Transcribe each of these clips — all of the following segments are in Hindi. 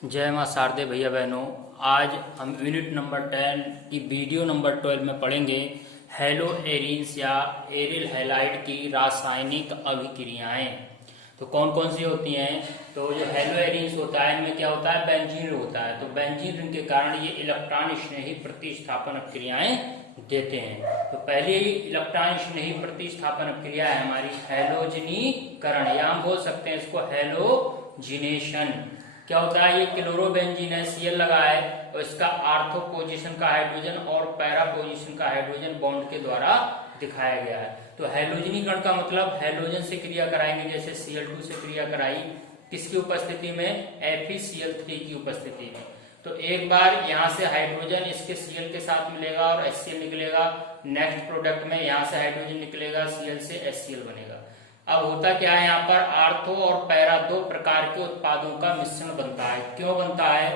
जय मां शारदे भैया बहनों। आज हम यूनिट नंबर 10 की वीडियो नंबर 12 में पढ़ेंगे हेलो एरीन्स या एरिल हैलाइड की रासायनिक अभिक्रियाएं। तो कौन कौन सी होती हैं? तो जो हेलो एरीन्स होता है इनमें क्या होता है, बेंजीन होता है। तो बेंजीन रिंग के कारण ये इलेक्ट्रॉन स्नेही प्रतिस्थापन अभिक्रियाएं देते हैं। तो पहली इलेक्ट्रॉन स्नेही प्रतिस्थापन अभिक्रिया है हमारी हैलोजनीकरण, या हम बोल सकते हैं इसको हैलोजिनेशन। क्या होता है, ये क्लोरोबेंजीन है, Cl लगा है और इसका आर्थो पोजीशन का हाइड्रोजन और पैरा पोजीशन का हाइड्रोजन बॉन्ड के द्वारा दिखाया गया है। तो हैलोजनीकरण का मतलब हैलोजन से क्रिया कराएंगे, जैसे Cl2 से क्रिया कराई, किसकी उपस्थिति में, FeCl3 की उपस्थिति में। तो एक बार यहाँ से हाइड्रोजन इसके Cl के साथ मिलेगा और HCl निकलेगा। नेक्स्ट प्रोडक्ट में यहाँ से हाइड्रोजन निकलेगा, Cl से HCl बनेगा। अब होता क्या है, यहाँ पर आर्थो और पैरा दो प्रकार के उत्पादों का मिश्रण बनता है। क्यों बनता है?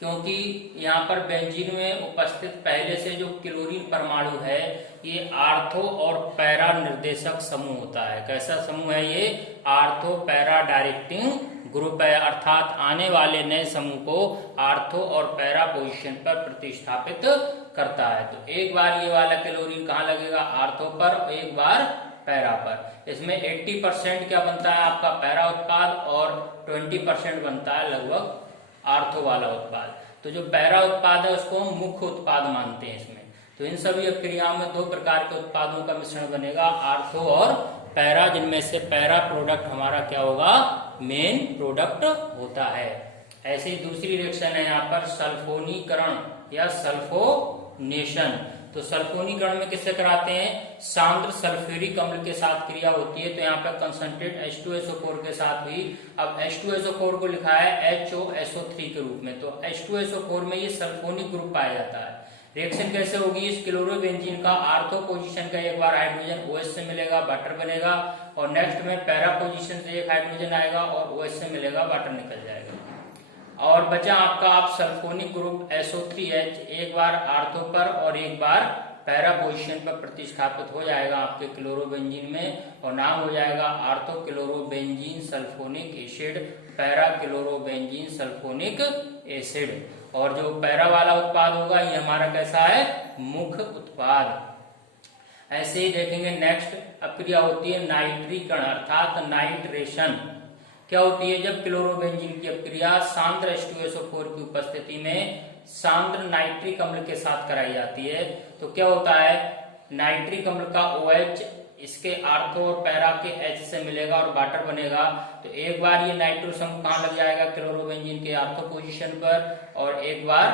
क्योंकि यहाँ पर बेंजीन में उपस्थित पहले से जो क्लोरीन परमाणु है ये आर्थो और पैरा निर्देशक समूह होता है। कैसा समूह है ये? आर्थो पैरा डायरेक्टिंग ग्रुप है, अर्थात आने वाले नए समूह को आर्थो और पैरा पोजीशन पर प्रतिस्थापित करता है। तो एक बार ये वाला क्लोरीन कहाँ लगेगा, आर्थो पर, और एक बार पैरा पर। इसमें 80% क्या बनता है आपका पैरा उत्पाद और 20% बनता है लगभग आर्थो वाला उत्पाद। तो जो पैरा उत्पाद है उसको हम मुख्य उत्पाद मानते हैं इसमें। तो इन सभी अभिक्रियाओं में दो प्रकार के उत्पादों का मिश्रण बनेगा, आर्थो और पैरा, जिनमें से पैरा प्रोडक्ट हमारा क्या होगा, मेन प्रोडक्ट होता है। ऐसी दूसरी रिएक्शन है यहाँ पर सल्फोनीकरण या सल्फोनेशन। तो सल्फोनीकरण में किससे कराते हैं, सांद्र सल्फ्यूरिक अम्ल के साथ क्रिया होती है। तो यहाँ पे कंसंट्रेट H2SO4 के साथ भी, अब H2SO4 को लिखा है HOSO3 के रूप में। तो H2SO4 में ये सल्फोनिक ग्रुप पाया जाता है। रिएक्शन कैसे होगी, इस क्लोरोबेंजीन का आर्थो पोजीशन का एक बार हाइड्रोजन OH से मिलेगा, वाटर बनेगा, और नेक्स्ट में पैरा पोजीशन से एक हाइड्रोजन आएगा और OH से मिलेगा, वाटर निकल जाएगा। और बचा आपका आप सल्फोनिक ग्रुप SO3H, एक बार आर्थो पर और एक बार पैरा पोजीशन पर प्रतिस्थापित हो जाएगा आपके क्लोरोबेंजीन में, और नाम हो जाएगा ortho chlorobenzene sulphonic acid, para chlorobenzene sulphonic acid. और जो पैरा वाला उत्पाद होगा ये हमारा कैसा है, मुख्य उत्पाद। ऐसे ही देखेंगे नेक्स्ट अभिक्रिया होती है नाइट्रीकरण अर्थात नाइट्रेशन। क्या होती है, जब क्लोरोबेंजीन की अभिक्रिया सांद्र H2SO4 की उपस्थिति में सांद्र नाइट्रिक अम्ल के साथ कराई जाती है, तो क्या होता है, नाइट्रिक अम्ल का OH इसके आर्थो और पैरा के H से मिलेगा और वाटर बनेगा। तो एक बार ये नाइट्रो समूह कहाँ लग जाएगा, क्लोरोबेंजीन के आर्थो पोजीशन पर, और एक बार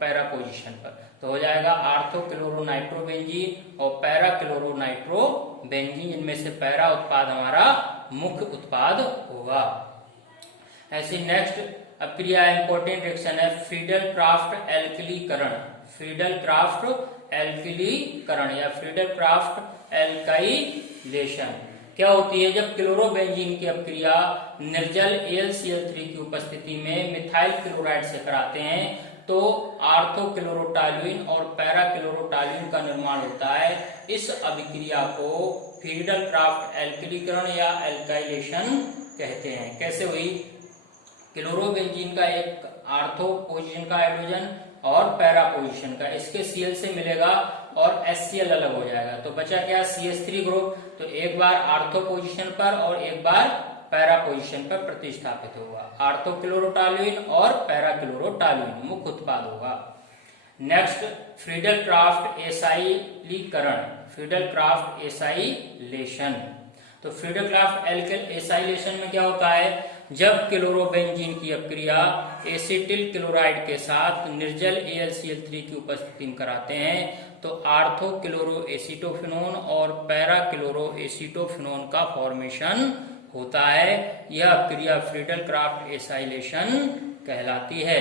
पैरा पोजीशन पर। तो हो जाएगा आर्थो क्लोरो नाइट्रोबेंजीन और पैरा क्लोरो नाइट्रोबेंजीन, इनमें से पैरा उत्पाद हमारा मुख्य उत्पाद होगा। ऐसे नेक्स्ट अभिक्रिया इंपॉर्टेंट रिएक्शन है फ्रीडल क्राफ्ट एल्किलीकरण। फ्रीडल क्राफ्ट एल्किलीकरण या फ्रीडल क्राफ्ट एल्काइलेशन क्या होती है, जब क्लोरोबेंजीन की अभिक्रिया निर्जल AlCl3 की उपस्थिति में मिथाइल क्लोराइड से कराते हैं तो आर्थो क्लोरोटॉल्यूइन और पैरा क्लोरोटॉल्यूइन का निर्माण होता है। इस अभिक्रिया को फ्रीडल क्राफ्ट एल्किलीकरण या एल्काइलेशन कहते हैं। कैसे हुई, क्लोरोबेंजीन का एक आर्थो पोजीशन का हाइड्रोजन और पैरा पोजीशन का इसके Cl से मिलेगा और HCl अलग हो जाएगा। तो बचा क्या, CH3 ग्रुप। तो एक बार आर्थो पोजीशन पर और एक बार पैरा पोजीशन पर प्रतिस्थापित होगा। आर्थो क्लोरोटॉल्यूइन और पैरा क्लोरोटॉल्यूइन मुख्य उत्पाद होगा। नेक्स्ट फ्रीडल क्राफ्ट एसाइलीकरण, फ्रीडल क्राफ्ट एसाइलेशन। तो फ्रीडल क्राफ्ट एसाइलेशन में क्या होता है, जब क्लोरोबेंजीन की अभिक्रिया एसिटिल क्लोराइड के साथ निर्जल AlCl3 की उपस्थिति में कराते हैं तो आर्थो क्लोरो एसिटोफिनोन और पैरा क्लोरो एसिटोफिनोन का फॉर्मेशन होता है। यह अभिक्रिया फ्रीडल क्राफ्ट एसाइलेशन कहलाती है।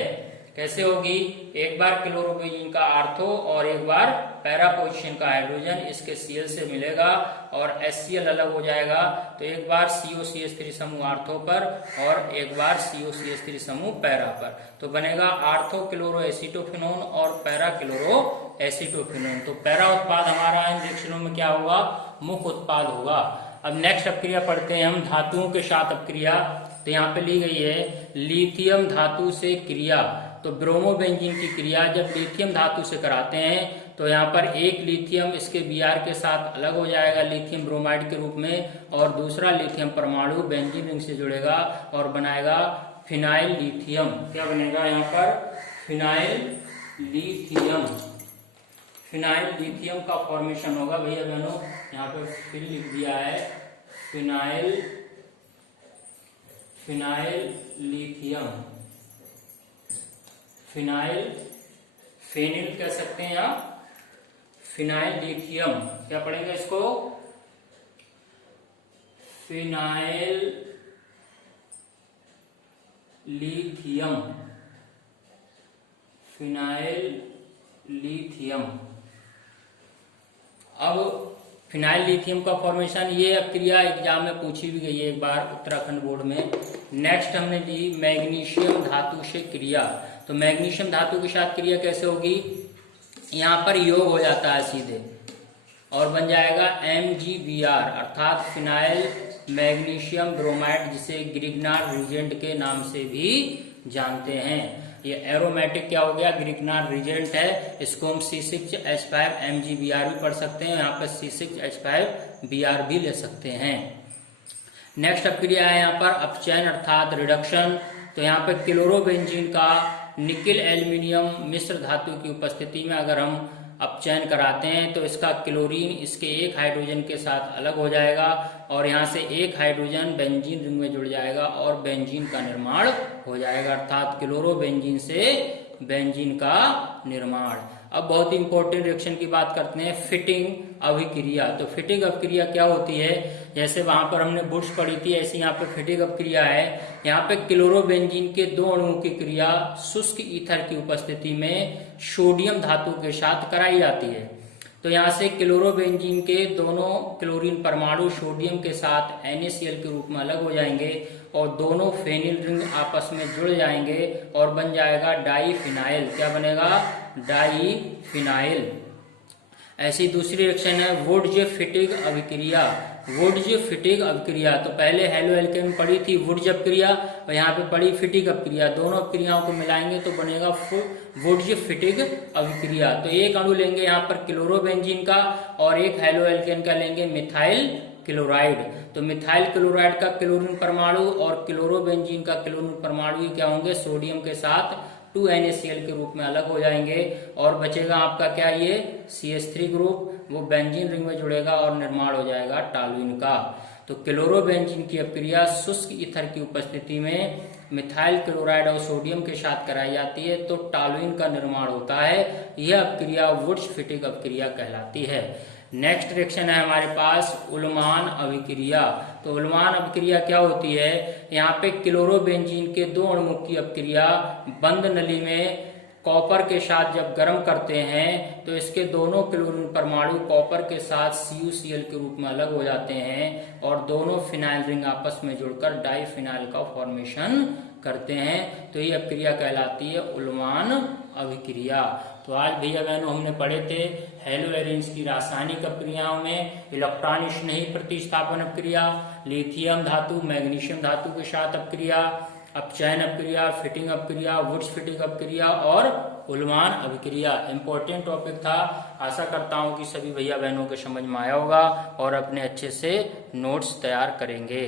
कैसे होगी, एक बार क्लोरोबेंजीन का आर्थो और एक बार पैरा पोजीशन का हाइड्रोजन इसके Cl से मिलेगा और HCl अलग हो जाएगा। तो एक बार COCH3 समूह आर्थो पर और एक बार COCH3 समूह पैरा पर, तो बनेगा आर्थो क्लोरो एसिटोफिनोन और पैरा क्लोरो एसिटोफिनोन। तो पैरा उत्पाद हमारा इन रिएक्शनों में क्या होगा, मुख्य उत्पाद होगा। अब नेक्स्ट अभिक्रिया पढ़ते हैं हम धातुओं के साथ अभिक्रिया। तो यहाँ पे ली गई है लिथियम धातु से क्रिया। तो ब्रोमोबेंजीन की क्रिया जब लिथियम धातु से कराते हैं तो यहाँ पर एक लिथियम इसके Br के साथ अलग हो जाएगा लिथियम ब्रोमाइड के रूप में, और दूसरा लिथियम परमाणु बेंजीन रिंग से जुड़ेगा और बनाएगा फिनाइल लिथियम। क्या बनेगा यहाँ पर? Phenyl lithium. फिनाइल लिथियम का फॉर्मेशन होगा भैया बहनों, यहाँ पे फिर लिख दिया है फिनाइल लिथियम। फिनाइल, फेनिल कह सकते हैं आप, फिनाइल लिथियम। क्या पढ़ेंगे इसको? Phenyl lithium. Phenyl lithium. अब फिनाइल लिथियम का फॉर्मेशन, ये अब क्रिया एग्जाम में पूछी भी गई है एक बार उत्तराखंड बोर्ड में। नेक्स्ट हमने दी मैग्नीशियम धातु से क्रिया। तो मैग्नीशियम धातु के साथ क्रिया कैसे होगी? यहाँ पर योग हो जाता है सीधे और बन जाएगा MgBr अर्थात फिनाइल मैग्नीशियम ब्रोमाइड, जिसे ग्रिग्नार रिजेंट के नाम से भी जानते हैं। ये एरोमेटिक क्या हो गया? ग्रिग्नार रिजेंट है। इसको हम C6H5 MgBr भी पढ़ सकते हैं, यहाँ पर C6H5Br भी ले सकते हैं। नेक्स्ट अपक्रिया है यहाँ पर अपचयन अर्थात रिडक्शन। तो यहाँ पर क्लोरोबेंजीन का निकिल एल्यूमिनियम मिश्र धातु की उपस्थिति में अगर हम अपचयन कराते हैं तो इसका क्लोरीन इसके एक हाइड्रोजन के साथ अलग हो जाएगा और यहाँ से एक हाइड्रोजन बेंजीन रिंग में जुड़ जाएगा और बेंजीन का निर्माण हो जाएगा, अर्थात क्लोरोबेंजीन से बेंजीन का निर्माण। अब बहुत इंपॉर्टेंट रिएक्शन की बात करते हैं, फिटिंग अभिक्रिया। तो फिटिंग अभिक्रिया क्या होती है? जैसे वहां पर हमने बुड्स पढ़ी थी, ऐसे यहाँ पे फिटिंग अभिक्रिया है। यहाँ पे क्लोरोबेंजीन के दो अणुओं की क्रिया शुष्क ईथर की उपस्थिति में सोडियम धातु के साथ कराई जाती है। तो यहाँ से क्लोरोबेंजीन के दोनों क्लोरीन परमाणु सोडियम के साथ NaCl के रूप में अलग हो जाएंगे और दोनों फेनिल रिंग आपस में जुड़ जाएंगे और बन जाएगा डाईफिनाइल। क्या बनेगा? डाईफिनाइल। ऐसी दूसरी रिएक्शन है वुड्ज फिटिंग अभिक्रिया। वुड्ज फिटिंग अभिक्रिया, तो पहले हेलो एल्केन पढ़ी थी वुड्ज अभिक्रिया और यहाँ पे पढ़ी फिटिंग अभिक्रिया। दोनों अभिक्रियाओं को मिलाएंगे तो बनेगा वुड्ज फिटिंग अभिक्रिया। तो एक अणु लेंगे यहाँ पर क्लोरोबेंजीन का और एक हेलो एल्केन का लेंगे मिथाइल क्लोराइड। तो मिथाइल क्लोराइड का क्लोरीन परमाणु और क्लोरोबेंजीन का क्लोरीन परमाणु क्या होंगे? सोडियम के साथ 2NaCl के रूप में अलग हो जाएंगे और बचेगा आपका क्या? ये CH3 ग्रुप, वो बेंजीन रिंग में जुड़ेगा और निर्माण हो जाएगा टॉलुइन का। तो क्लोरोबेंजीन की अपक्रिया शुष्क ईथर की उपस्थिति में मिथाइल क्लोराइड और सोडियम के साथ कराई जाती है तो टॉलुइन का निर्माण होता है। यह अपक्रिया वुड्ज फिटिंग अपक्रिया कहलाती है। नेक्स्ट रिएक्शन है हमारे पास उल्मान अभिक्रिया। तो उल्मान अभिक्रिया क्या होती है? यहाँ पे क्लोरोबेंजीन के दो अणुओं की अभिक्रिया बंद नली में कॉपर के साथ जब गर्म करते हैं तो इसके दोनों क्लोरीन परमाणु कॉपर के साथ CuCl के रूप में अलग हो जाते हैं और दोनों फिनाइल रिंग आपस में जुड़कर डाईफिनाइल का फॉर्मेशन करते हैं। तो ये अभिक्रिया कहलाती है उल्मान अभिक्रिया। तो आज भैया बहनों हमने पढ़े थे हेलो एरेंस की रासायनिक अपक्रियाओं में इलेक्ट्रॉन स्नेही प्रतिस्थापन अपक्रिया, लिथियम धातु मैग्नीशियम धातु के साथ अपक्रिया, अपचयन अपक्रिया, फिटिंग अपक्रिया, वुड्स फिटिंग अपक्रिया और उल्मान अभिक्रिया। इंपॉर्टेंट टॉपिक था। आशा करता हूँ कि सभी भैया बहनों के समझ में आया होगा और अपने अच्छे से नोट्स तैयार करेंगे।